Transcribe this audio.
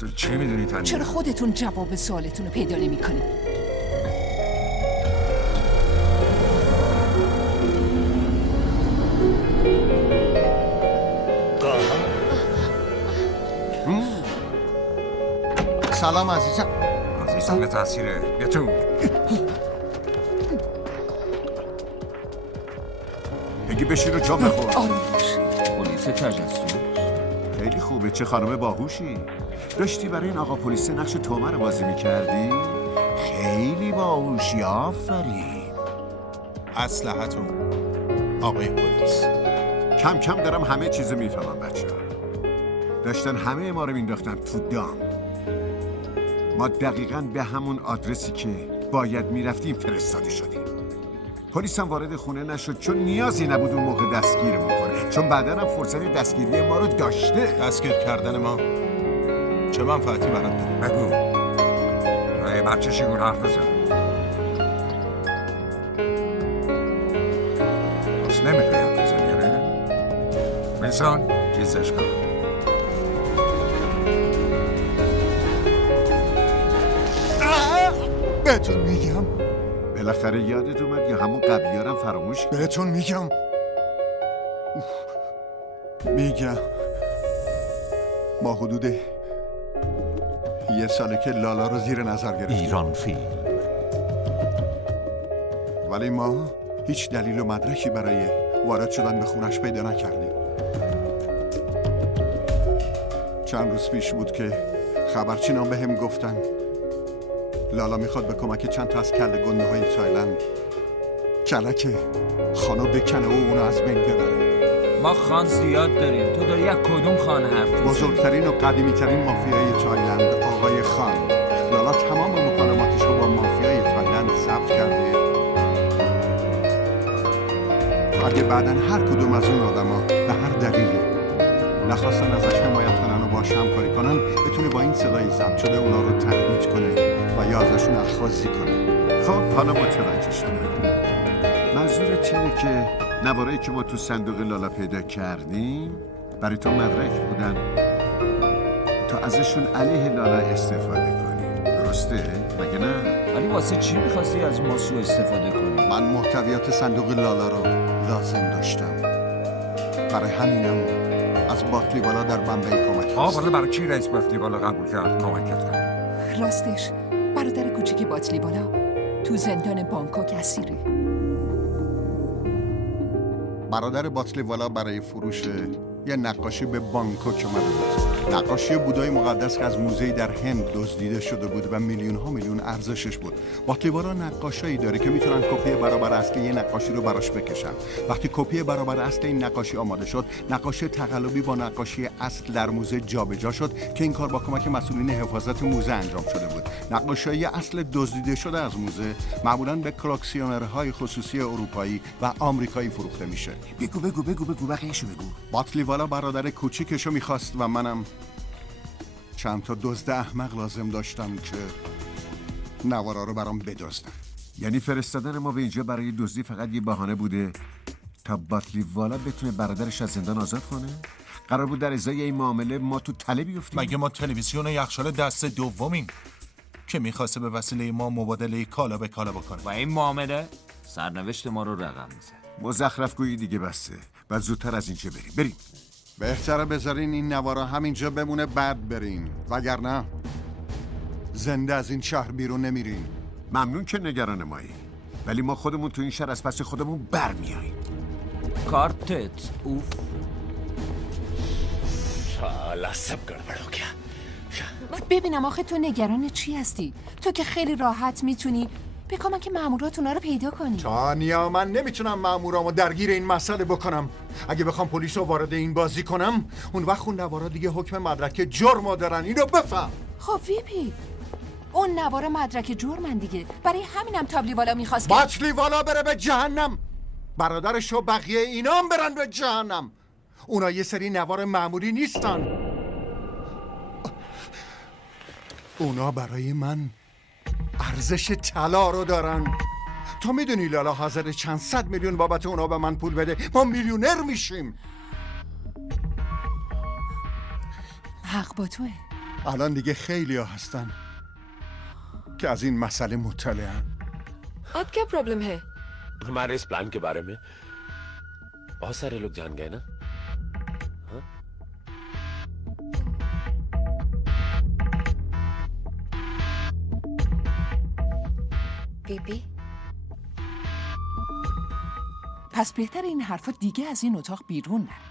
تو چی میدونی تنیا؟ چرا خودتون جواب سوالتون رو پیدا نمی‌کنید؟ سلام عزیزم. عزیزم به تاثیره. بیا تو. بگی بشین رو جا بخور. آروم باش. پلیس تجسس. خیلی خوبه، چه خانم باهوشی. داشتی برای این آقا پلیس نقش تومه رو بازی میکردی؟ خیلی باهوشی، آفرین. اسلحتون آقای پلیس. کم کم دارم همه چیزو میفهمم بچه ها. داشتن همه ما رو مینداختن تو دام. ما دقیقاً به همون آدرسی که باید میرفتیم فرستاده شدیم. پلیس هم وارد خونه نشد چون نیازی نبود اون موقع دستگیرمون کنه، چون بعداً هم فرصت دستگیری ما رو داشته. دستگیر کردن ما چه منفعتی برات داره؟ بگو. ای بچه شیگون حرف بزن. بس نمیخوای حرف بزنی نه؟ ویلسون چیزش کن. بهتون میگم. بالاخره یادت اومد یا همون قبلیارم فراموش کرد؟ بهتون میگم. میگم ما حدود 1 ساله که لالا رو زیر نظر گرفتیم. ایران فیلم. ولی ما هیچ دلیل و مدرکی برای وارد شدن به خونش پیدا نکردیم. چند روز پیش بود که خبرچینان به هم گفتن لالا میخواد به کمک چند تا از کله گنده های تایلند کلک خانو بکنه و اونو از بین ببره. ما خان زیاد داریم، تو داری از کدوم خان حرف میزنی؟ بزرگترین و قدیمیترین مافیای تایلند آقای خان. لالا تمام مکالماتش رو با مافیای تایلند ثبت کرده. اگه بعدن هر کدوم از اون آدما به هر دلیلی نخواستن ازش حمایت کنن و باش همکاری کنن، بتونه با این صدای ضبط شده اونا رو تهدید کنه و یا ازشون اخاذی کنه. خب حالا متوجه شدم. منظورت اینه که نوارایی که ما تو صندوق لالا پیدا کردیم برای تو مدرک بودن تا ازشون علیه لالا استفاده کنی، درسته؟ مگه نه؟ ولی واسه چی میخواستی از ما سوء استفاده کنی؟ من محتویات صندوق لالا رو لازم داشتم. برای همینم از باتلیوالا در بمبئی کمک حالا برای چی رئیس باتلیوالا قبول کرد کمکت کنه؟ راستش برادر کوچیک باتلیوالا تو زندان بانکوک اسیره. برادر باتلیوالا برای فروش یه نقاشی به بانکوک اومده بود. نقاشی بودای مقدس که از موزه‌ای در هند دزدیده شده بود و میلیون ها میلیون ارزشش بود. باتلیوالا نقاشایی داره که میتونن کپی برابر اصل یه نقاشی رو براش بکشن. وقتی کپی برابر اصل این نقاشی آماده شد، نقاشی تقلبی با نقاشی اصل در موزه جابجا شد که این کار با کمک مسئولین حفاظت موزه انجام شده بود. نقاشی اصل دزدیده شده از موزه معمولاً به کلکسیونرهای خصوصی اروپایی و آمریکایی فروخته میشه. بگو بقیه‌شو بگو. باتلیوالا برادر کوچیکشو میخواست و منم چند تا دزد احمق لازم داشتم که نوارا رو برام بدزدن. یعنی فرستادن ما به اینجا برای دزدی فقط یه بهانه بوده تا باتلیوالا بتونه برادرش از زندان آزاد کنه؟ قرار بود در ازای این معامله ما تو تله بیفتیم؟ مگه ما تلویزیون یخچال دست دومیم که میخواسته به وسیله ما مبادله کالا به کالا بکنه؟ و این معامله سرنوشت ما رو رقم میزنه. مزخرف گویی دیگه بسته. بعد زودتر از اینجا بریم. بهتره بذارین این نوارا همینجا بمونه بعد برین، وگرنه زنده از این شهر بیرون نمیرین. ممنون که نگران مایی، ولی ما خودمون تو این شهر از پس خودمون برمیاییم. کارتت اوف. साला सब गड़बड़ हो गया. ببینم آخه تو نگران چی هستی؟ تو که خیلی راحت میتونی به کمک مامورات اونا رو پیدا کنی. تانیا، من نمیتونم مامورامو درگیر این مسئله بکنم. اگه بخوام پلیس رو وارد این بازی کنم، اون وقت اون نوارا دیگه حکم مدرک جرم دارن. اینو بفهم. خب ویپی، اون نوارا مدرک جرمن دیگه. برای همینم تابلیوالا میخواست که باتلیوالا بره به جهنم، برادرش و بقیه اینام برن به جهنم. اونا یه سری نوار معمولی نیستن. اونا برای من ارزش طلا رو دارن. تو میدونی لالا حاضر چند صد میلیون بابت اونا به من پول بده، ما میلیونر میشیم. حق با توه. الان دیگه خیلی ها هستن که از این مسئله مطلعن. अब क्या प्रॉब्लम है? हमारे इस प्लान के बारे में बहुत सारे लोग जान गए ना। बीबी پس بهتر این حرفا دیگه از این اتاق بیرون نره.